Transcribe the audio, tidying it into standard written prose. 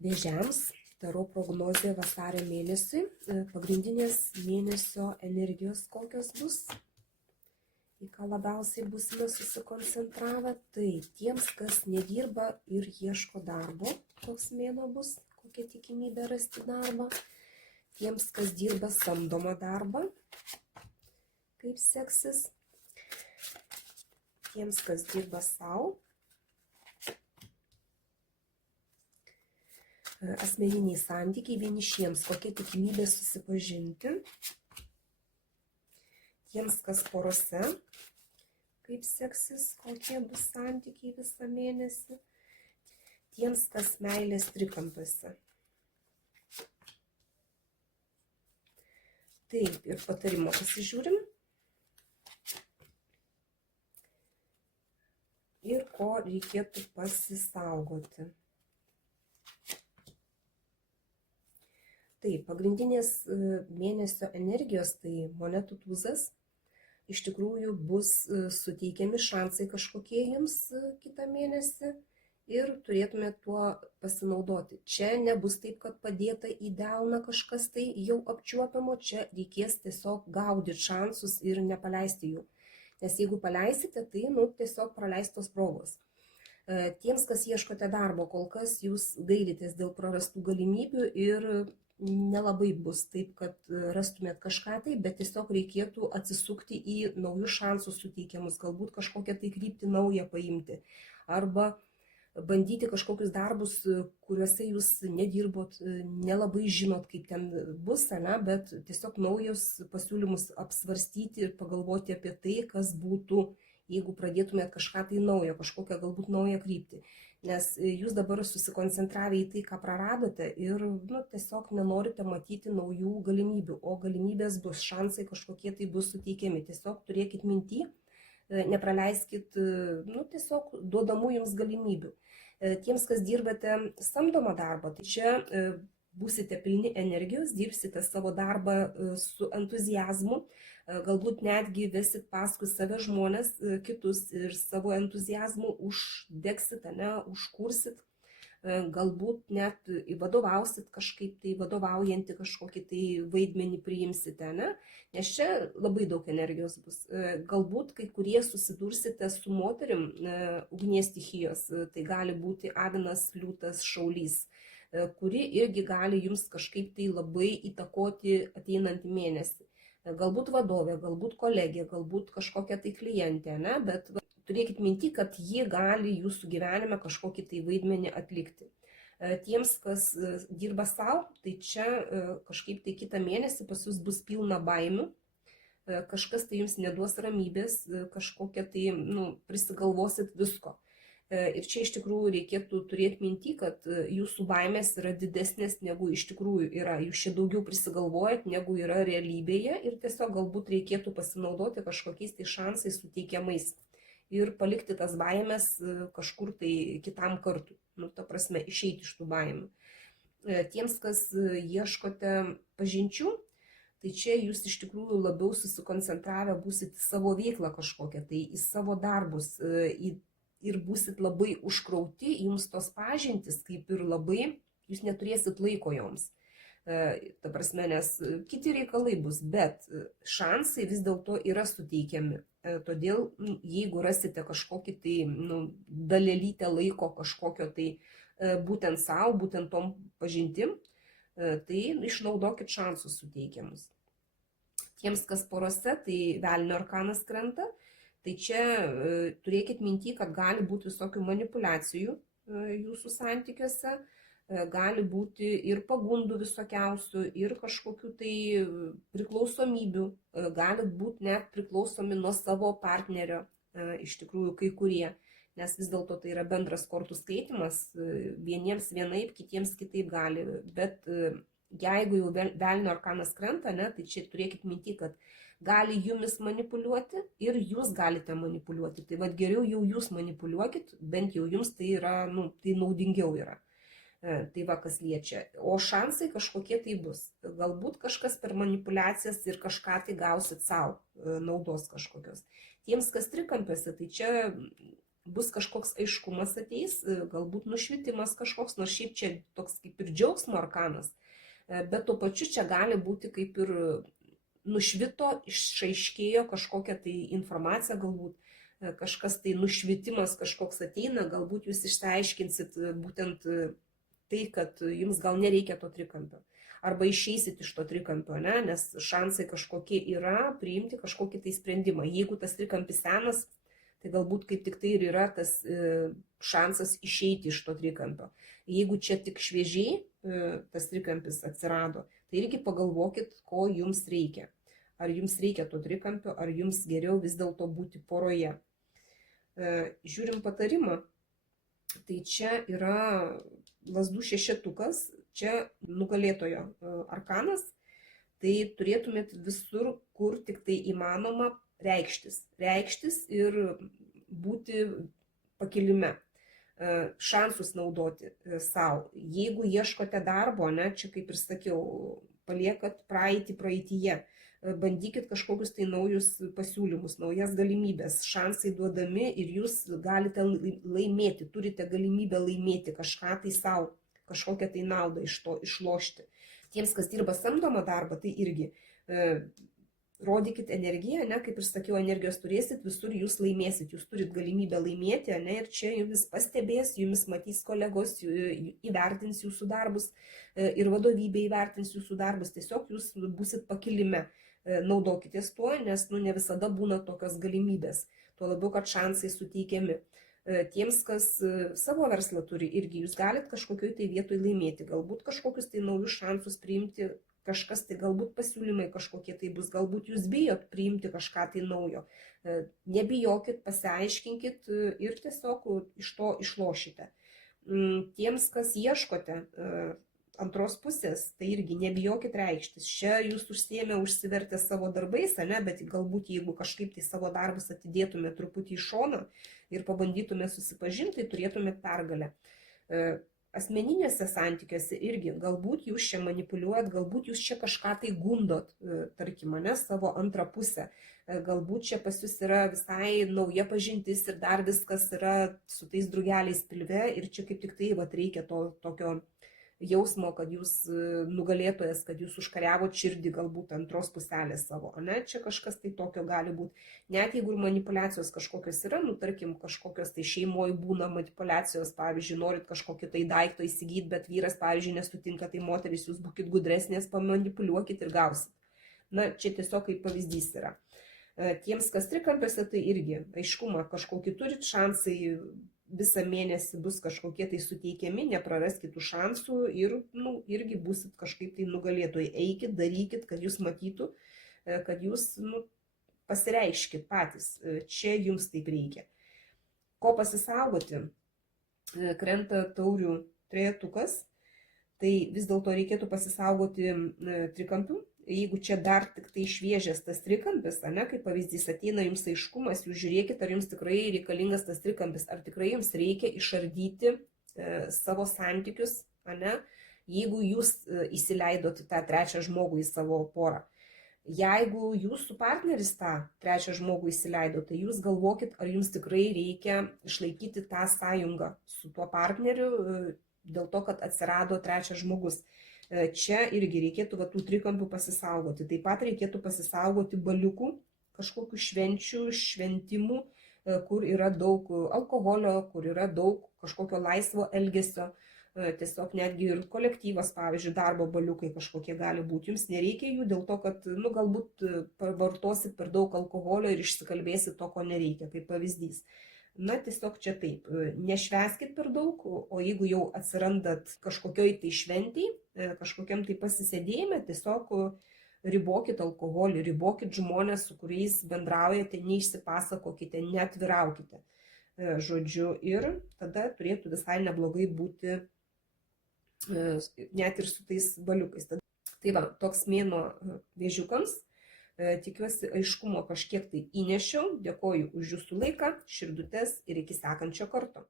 Vėžiams taro prognozė vasario mėnesiui. Pagrindinės mėnesio energijos kokios bus, į ką labiausiai būsime susikoncentravę. Tai tiems, kas nedirba ir ieško darbo, koks mėnuo bus, kokia tikimybė rasti darbą. Tiems, kas dirba samdomą darbą, kaip seksis. Tiems, kas dirba savo. Asmeniniai santykiai vienišiems, kokia tikimybė susipažinti. Tiems, kas porose, kaip seksis, kokie bus santykiai visą mėnesį. Tiems, kas meilės trikampiuose. Taip, ir patarimo pasižiūrim. Ir ko reikėtų pasisaugoti. Taip, pagrindinės mėnesio energijos, tai monetų tūzas, iš tikrųjų bus suteikiami šansai kažkokie jums kitą mėnesį ir turėtume tuo pasinaudoti. Čia nebus taip, kad padėta į delną kažkas tai jau apčiuopiamo, čia reikės tiesiog gaudyti šansus ir nepaleisti jų. Nes jeigu paleisite, tai tiesiog praleistos progos. Tiems, kas ieškote darbo, kol kas jūs gailitės dėl prarastų galimybių ir nelabai bus taip, kad rastumėt kažką tai, bet tiesiog reikėtų atsisukti į naujus šansus suteikiamus, galbūt kažkokią tai kryptį naują paimti, arba bandyti kažkokius darbus, kuriuose jūs nedirbot, nelabai žinot, kaip ten bus, bet tiesiog naujus pasiūlymus apsvarstyti ir pagalvoti apie tai, kas būtų, jeigu pradėtumėt kažką tai naujo, kažkokią galbūt naują kryptį. Nes jūs dabar susikoncentravę į tai, ką praradote ir tiesiog nenorite matyti naujų galimybių, o galimybės bus, šansai kažkokie tai bus suteikiami. Tiesiog turėkit minty, nepraleiskit tiesiog duodamų jums galimybių. Tiems, kas dirbate samdomą darbą, tai čia būsite pilni energijos, dirbsite savo darbą su entuziazmu, galbūt netgi vesit paskui save žmonės kitus ir savo entuziazmu uždegsit, užkursit, galbūt net vadovausit kažkaip tai, vadovaujantį kažkokį tai vaidmenį priimsite, nes čia labai daug energijos bus. Galbūt kai kurie susidursite su moterim ugnies stichijos, tai gali būti avinas, liūtas, šaulys, kuri irgi gali jums kažkaip tai labai įtakoti ateinantį mėnesį. Galbūt vadovė, galbūt kolegė, galbūt kažkokia tai klientė, bet turėkit minty, kad ji gali jūsų gyvenime kažkokį tai vaidmenį atlikti. Tiems, kas dirba savo, tai čia kažkaip tai kitą mėnesį pas jūs bus pilna baimių, kažkas tai jums neduos ramybės, kažkokia tai, prisigalvosit visko. Ir čia iš tikrųjų reikėtų turėti minty, kad jūsų baimės yra didesnės negu iš tikrųjų yra. Jūs čia daugiau prisigalvojat, negu yra realybėje ir tiesiog galbūt reikėtų pasinaudoti kažkokiais tai šansais suteikiamais ir palikti tas baimės kažkur tai kitam kartui. Ta prasme, išeiti iš tų baimių. Tiems, kas ieškote pažinčių, tai čia jūs iš tikrųjų labiau susikoncentravę būsit į savo veiklą kažkokią, tai į savo darbus, ir būsit labai užkrauti, jums tos pažintys kaip ir labai, jūs neturėsit laiko joms. Ta prasme, nes kiti reikalai bus, bet šansai vis dėlto yra suteikiami. Todėl, jeigu rasite kažkokį tai dalelytę laiko kažkokio tai būtent savo, būtent tom pažintim, tai išnaudokit šansus suteikiamus. Tiems, kas porose, tai velnio arkanas krenta. Tai čia turėkit minty, kad gali būti visokių manipulacijų jūsų santykiuose, gali būti ir pagundų visokiausių, ir kažkokių tai priklausomybių, gali būti net priklausomi nuo savo partnerio, iš tikrųjų kai kurie, nes vis dėlto tai yra bendras kortų skaitimas, vieniems vienaip, kitiems kitaip gali, bet jeigu jau velnio arkanas krenta, tai čia turėkit minty, kad gali jumis manipuliuoti ir jūs galite manipuliuoti. Tai geriau jau jūs manipuliuokit, bent jau jums tai yra, tai naudingiau yra. Tai kas liečia. O šansai kažkokie tai bus. Galbūt kažkas per manipulacijas ir kažką tai gausit savo naudos kažkokios. Tiems, kas trikampiuose, tai čia bus kažkoks aiškumas ateis, galbūt nušvitimas kažkoks, nors šiaip čia toks kaip ir džiaugsmo arkanas, bet tuo pačiu čia gali būti kaip ir nušvito, išaiškėjo kažkokia tai informacija, galbūt kažkas tai nušvitimas kažkoks ateina, galbūt jūs išsiaiškinsit būtent tai, kad jums gal nereikia to trikampio. Arba išeisit iš to trikampio, ne? Nes šansai kažkokie yra priimti kažkokį tai sprendimą. Jeigu tas trikampis senas, tai galbūt kaip tik tai ir yra tas šansas išeiti iš to trikampio. Jeigu čia tik šviežiai tas trikampis atsirado, tai irgi pagalvokit, ko jums reikia. Ar jums reikia to trikampio, ar jums geriau vis dėlto būti poroje. Žiūrim patarimą. Tai čia yra lazdų šešetukas, čia nugalėtojo arkanas. Tai turėtumėt visur, kur tik tai įmanoma, reikštis ir būti pakilime, šansus naudoti savo. Jeigu ieškote darbo, ne, čia kaip ir sakiau, paliekat praeitį praeityje, bandykit kažkokius tai naujus pasiūlymus, naujas galimybės, šansai duodami ir jūs galite laimėti, turite galimybę laimėti kažką tai savo, kažkokią tai naudą iš to išlošti. Tiems, kas dirba samdomą darbą, tai irgi rodykit energiją, ne, kaip ir sakiau, energijos turėsit, visur jūs laimėsit, jūs turit galimybę laimėti, ne, ir čia jumis pastebės, jumis matys kolegos, įvertins jūsų darbus ir vadovybė įvertins jūsų darbus, tiesiog jūs busit pakilime, naudokitės tuo, nes ne visada būna tokios galimybės, tuo labiau, kad šansai suteikiami. Tiems, kas savo verslą turi, irgi jūs galit kažkokioj tai vietoj laimėti, galbūt kažkokius tai naujus šansus priimti, kažkas tai galbūt pasiūlymai kažkokie tai bus, galbūt jūs bijot priimti kažką tai naujo. Nebijokit, pasiaiškinkit ir tiesiog iš to išlošite. Tiems, kas ieškote antros pusės, tai irgi nebijokit reikštis. Čia jūs užsivertę savo darbais, ne, bet galbūt jeigu kažkaip tai savo darbus atidėtumėt truputį į šoną ir pabandytumėt susipažinti, tai turėtumėt pergalę. Asmeninėse santykiuose irgi, galbūt jūs čia manipuliuojat, galbūt jūs čia kažką tai gundot, tarkim, ne, savo antrą pusę. Galbūt čia pas jūs yra visai nauja pažintis ir dar viskas yra su tais drugeliais pilve ir čia kaip tik tai reikia to tokio jausmo, kad jūs nugalėtojas, kad jūs užkariavot širdį galbūt antros puselės savo, ne, čia kažkas tai tokio gali būti. Net jeigu manipulacijos kažkokios yra, tarkim, kažkokios tai šeimoje būna manipulacijos, pavyzdžiui, norit kažkokį tai daiktą įsigyti, bet vyras, pavyzdžiui, nesutinka, tai moteris, jūs būkit gudresnės, pamanipuliuokit ir gausit. Na, čia tiesiog kaip pavyzdys yra. Tiems, kas trikampiuose, tai irgi aiškumą kažkokį turit, šansai visą mėnesį bus kažkokie tai suteikiami, nepraraskit tų šansų ir irgi busit kažkaip tai nugalėtojai. Eikit, darykit, kad jūs matytų, kad jūs pasireiškit patys. Čia jums taip reikia. Ko pasisaugoti? Krenta taurių trejetukas, tai vis dėlto reikėtų pasisaugoti trikampių. Jeigu čia dar tik tai šviežias tas trikampis, ne, kaip pavyzdys, ateina jums aiškumas, jūs žiūrėkit, ar jums tikrai reikalingas tas trikampis, ar tikrai jums reikia išardyti savo santykius, ne, jeigu jūs įsileidot tą trečią žmogų į savo porą. Jeigu jūsų partneris tą trečią žmogų įsileido, tai jūs galvokit, ar jums tikrai reikia išlaikyti tą sąjungą su tuo partneriu, dėl to, kad atsirado trečias žmogus. Čia irgi reikėtų tų trikampių pasisaugoti. Taip pat reikėtų pasisaugoti baliukų, kažkokių švenčių, šventimų, kur yra daug alkoholio, kur yra daug kažkokio laisvo elgesio. Tiesiog netgi ir kolektyvas, pavyzdžiui, darbo baliukai kažkokie gali būti. Jums nereikia jų dėl to, kad galbūt vartosit per daug alkoholio ir išsikalbėsit to, ko nereikia, kaip pavyzdys. Na, tiesiog čia taip, nešvęskit per daug, o jeigu jau atsirandat kažkokioj tai šventėj, kažkokiam tai pasisėdėjime, tiesiog ribokit alkoholį, ribokit žmonės, su kuriais bendraujate, neišsipasakokite, neatviraukite, žodžiu, ir tada turėtų visai neblogai būti net ir su tais baliukais. Tai va, toks mėnuo vėžiukams. Tikiuosi aiškumo kažkiek tai įnešiau, dėkoju už jūsų laiką, širdutes ir iki sekančio karto.